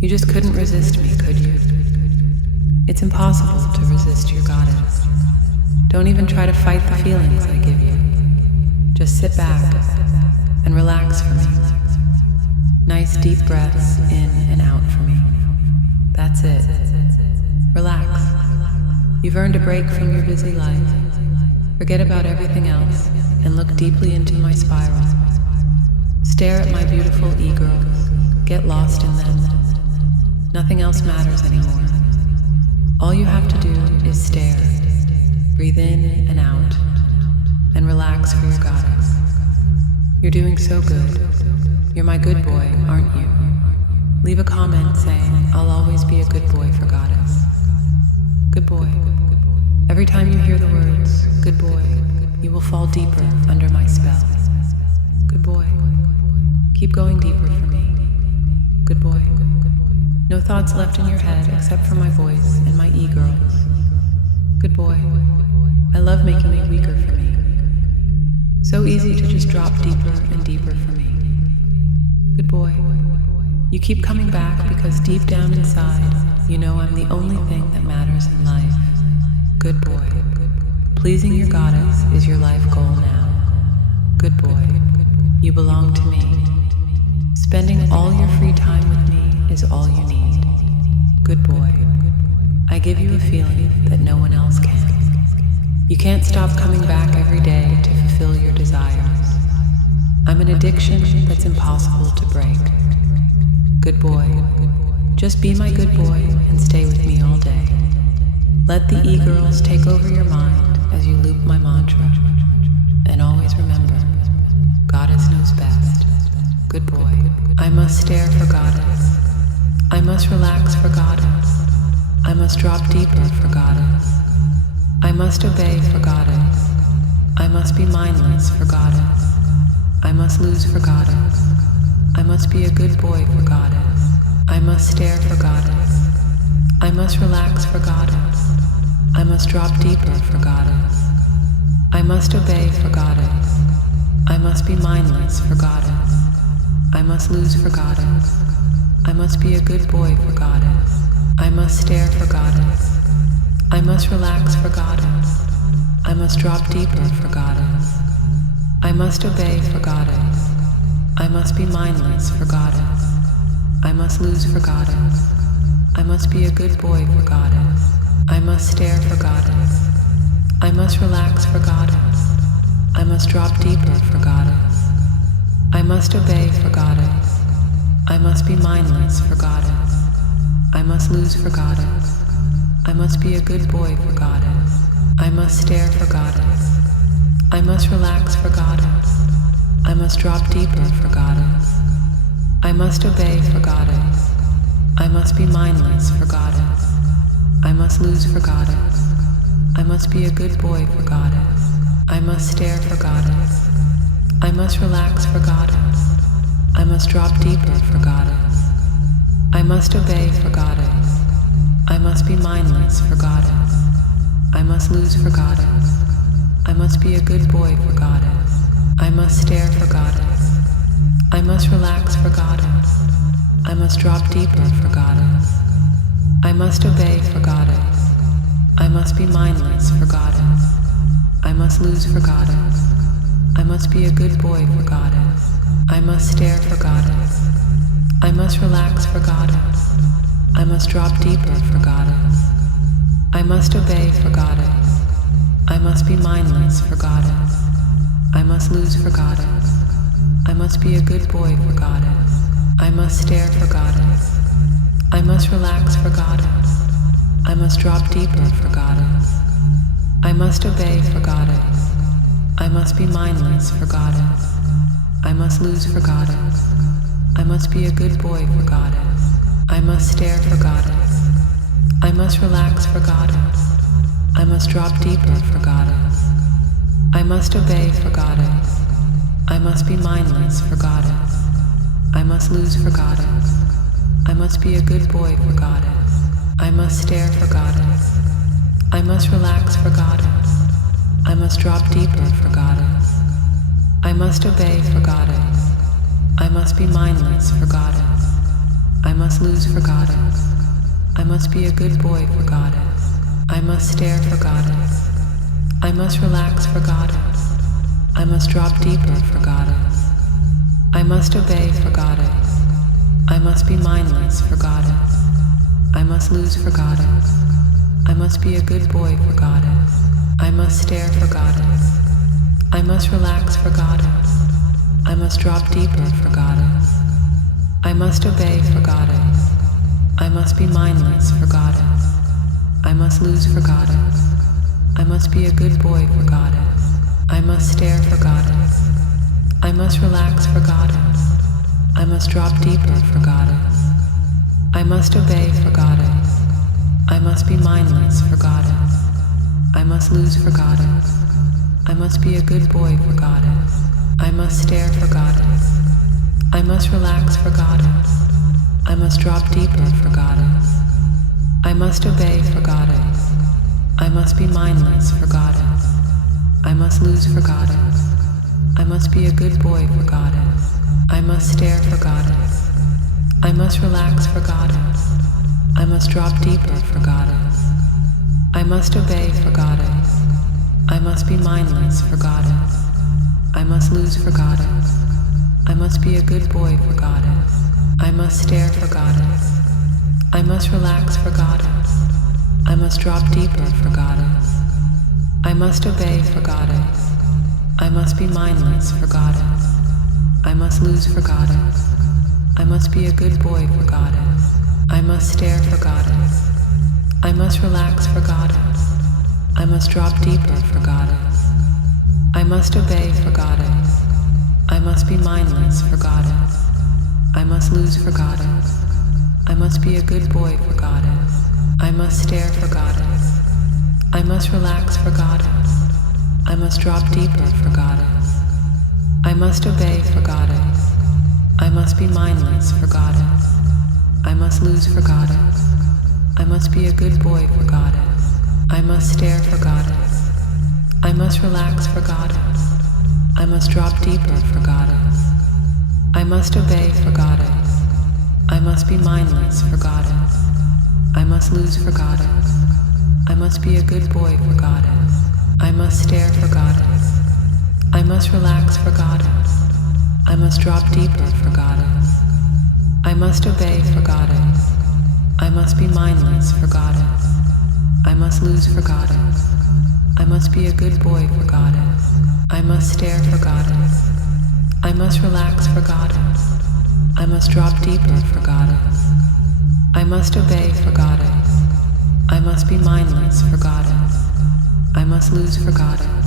You just couldn't resist me, could you? It's impossible to resist your goddess. Don't even try to fight the feelings I give you. Just sit back and relax for me. Nice deep breaths in and out for me. That's it. Relax. You've earned a break from your busy life. Forget about everything else and look deeply into my spiral. Stare at my beautiful eGirls. Get lost in them. Nothing else matters anymore. All you have to do is stare. Breathe in and out. And relax for your goddess. You're doing so good. You're my good boy, aren't you? Leave a comment saying, I'll always be a good boy for goddess. Good boy. Every time you hear the words, good boy, you will fall deeper under my spell. Good boy. Keep going deeper for me. Good boy. No thoughts left in your head except for my voice and my eGirls. Good boy. I love making you weaker for me. So easy to just drop deeper and deeper for me. Good boy. You keep coming back because deep down inside, you know I'm the only thing that matters in life. Good boy. Pleasing your goddess is your life goal now. Good boy. You belong to me. Spending all your free time with me is all you need. Good boy. I give you a feeling that no one else can. You can't stop coming back every day to fulfill your desires. I'm an addiction that's impossible to break. Good boy. Just be my good boy and stay with me all day. Let the eGirls take over your mind as you loop my mantra. And always remember, goddess knows best. Good boy. I must stare for goddess. I must relax for goddess. I must drop deeper for goddess. I must obey for goddess. I must be mindless for goddess. I must lose for goddess. I must be a good boy for goddess. I must stare for goddess. I must relax for goddess. I must drop deeper for goddess. I must obey for goddess. I must be mindless for goddess. I must lose for goddess. I must be a good boy for goddess. I must stare for goddess. I must relax for goddess. I must drop deeper for goddess. I must obey for goddess. I must be mindless for goddess. I must lose for goddess. I must be a good boy for goddess. I must stare for goddess. I must relax for goddess. I must drop deeper for goddess. I must obey for goddess. I must be mindless for goddess. I must lose for goddess. I must be a good boy for goddess. I must stare for goddess. I must relax for goddess. I must drop deeper for goddess. I must obey for goddess. I must be mindless for goddess. I must lose for goddess. I must be a good boy for goddess. I must stare for goddess. I must relax for goddess. I must drop deeper for goddess. I must obey for goddess. I must be mindless for goddess. I must lose for goddess. I must be a good boy for goddess. I must stare for goddess. I must relax for goddess. I must drop deeper for goddess. I must obey for goddess. I must be mindless for goddess. I must lose for goddess. I must be a good boy for goddess. I must stare for goddess. I must relax for goddess. I must drop deeper for goddess. I must obey for goddess. I must be mindless for goddess. I must lose for goddess. I must be a good boy for goddess. I must stare for goddess. I must relax for goddess. I must drop deeper for goddess. I must obey for goddess. I must be mindless for goddess. I must lose for goddess. I must be a good boy for goddess. I must stare for goddess. I must relax for goddess. I must drop deeper for goddess. I must obey for goddess. I must be mindless for goddess. I must lose for goddess. I must be a good boy for goddess. I must stare for goddess. I must relax for goddess. I must drop deeper for goddess. I must obey for goddess. I must be mindless for goddess. I must lose for goddess. I must be a good boy for goddess. I must stare for goddess. I must relax for goddess. I must drop deeper for goddess. I must obey for goddess. I must be mindless for goddess. I must lose for goddess. I must be a good boy for goddess. I must stare for goddess. I must relax for goddess. I must drop deeper for goddess. I must obey for goddess. I must be mindless for goddess. I must lose for goddess. I must be a good boy for goddess. I must stare for goddess. I must relax for goddess. I must drop deeper for goddess. I must obey for goddess. I must be mindless for goddess. I must lose for goddess. I must be a good boy for goddess. I must stare for goddess. I must relax for goddess. I must drop deeper for goddess. I must obey for goddess. I must be mindless for goddess. I must lose for goddess. I must be a good boy for goddess. I must stare for goddess. I must relax for goddess. I must drop deeper for goddess. I must obey for goddess. I must be mindless for goddess. I must lose for goddess. I must be a good boy for goddess. I must stare for goddess. I must relax for goddess. I must drop deeper for goddess. I must obey for goddess. I must be mindless for goddess. I must lose for goddess. I must be a good boy for goddess. I must stare for goddess. I must relax for goddess. I must drop deeper for goddess. I must obey for goddess. I must be mindless for goddess. I must lose for goddess. I must be a good boy for goddess. I must stare for goddess. I must relax for goddess. I must drop deeper for goddess. I must obey for goddess. I must be mindless for goddess. I must lose for goddess. I must be a good boy for goddess. I must stare for goddess. I must relax for goddess. I must drop deeper for goddess. I must obey for goddess. I must be mindless for goddess. I must lose for goddess. I must be a good boy for goddess. I must stare for goddess. I must relax for goddess. I must drop deeper for goddess. I must obey for goddess. I must be mindless for goddess. I must lose for goddess. I must be a good boy for goddess. I must stare for goddess. I must relax for goddess. I must drop deeper for goddess. I must obey for goddess. I must be mindless for goddess. I must lose for goddess.